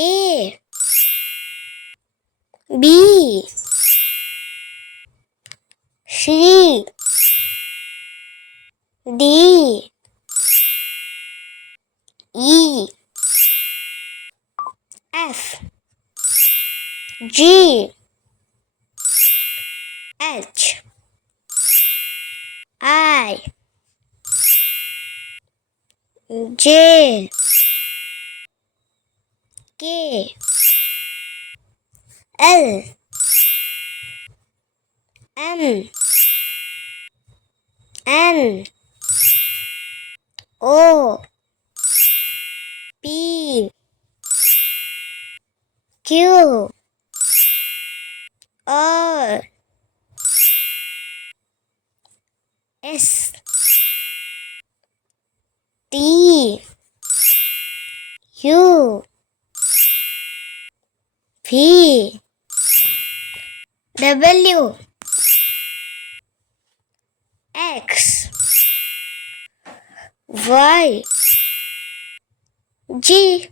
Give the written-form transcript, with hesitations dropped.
A B C D E F G H I J K L M N O P Q R S T U V W X Y G